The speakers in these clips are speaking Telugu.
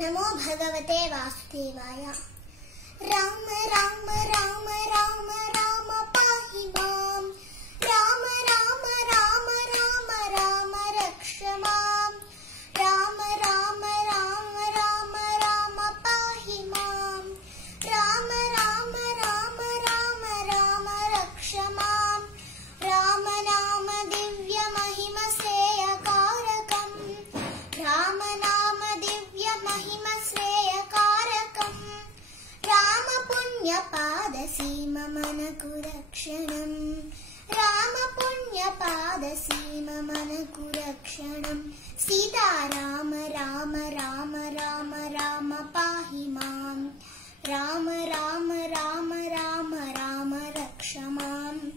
नमो भगवते वासुदेवाय। राम राम राम राम राम पाहि मां। राम राम राम राम राम रक्ष मां। राम राम राम राम राम पाहि मां। राम राम राम राम राम रक्ष मां। राम नाम दिव्य महिम श्रेयकारकम्। राम नाम दिव्य महिम श्रेयकारकम्। राम पुण्य पाद सीम मनकु रक्षणम्। राम पुण्य पाद सीम मनकु रक्षणम्। सीता राम राम राम राम राम पाहि मां। राम राम राम राम राम रक्ष मां।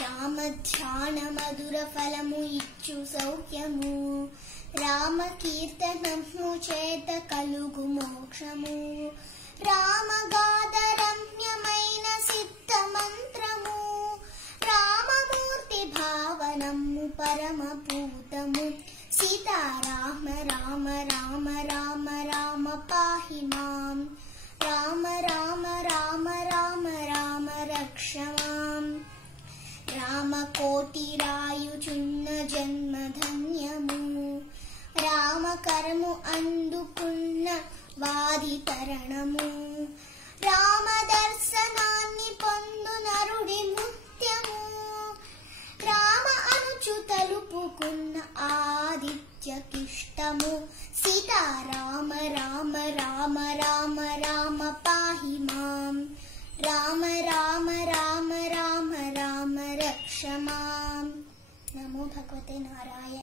राम ध्यान मधुर फलमु इच्छु सौख्यमु। राम कीर्तनము చేత కలుగు మోక్షము। రామ గాథ రమ్యమైన సిద్ధ మంత్రము। రామమూర్తి భావనము పరమ పూతము। సీతారామ రామ రామ రామ రామ పాహి మాం। రామ రామ రామ రామ రామ రక్ష మాం। రామ కోటి రాయుచున్న జన్మ ధన్యము। రామ కరము అందుకున్న వారి తరణము। రామ దర్శనాన్ని పొందు నరుడి ముత్యము। రామ అనుచు తలుపుకున్న ఆదిత్యకిష్టము। సీతారామ రామ రామ రామ రామ పాహి మాం। రామ రామ రామ రామ రామ రక్ష మాం। నమో భగవతే నారాయణ।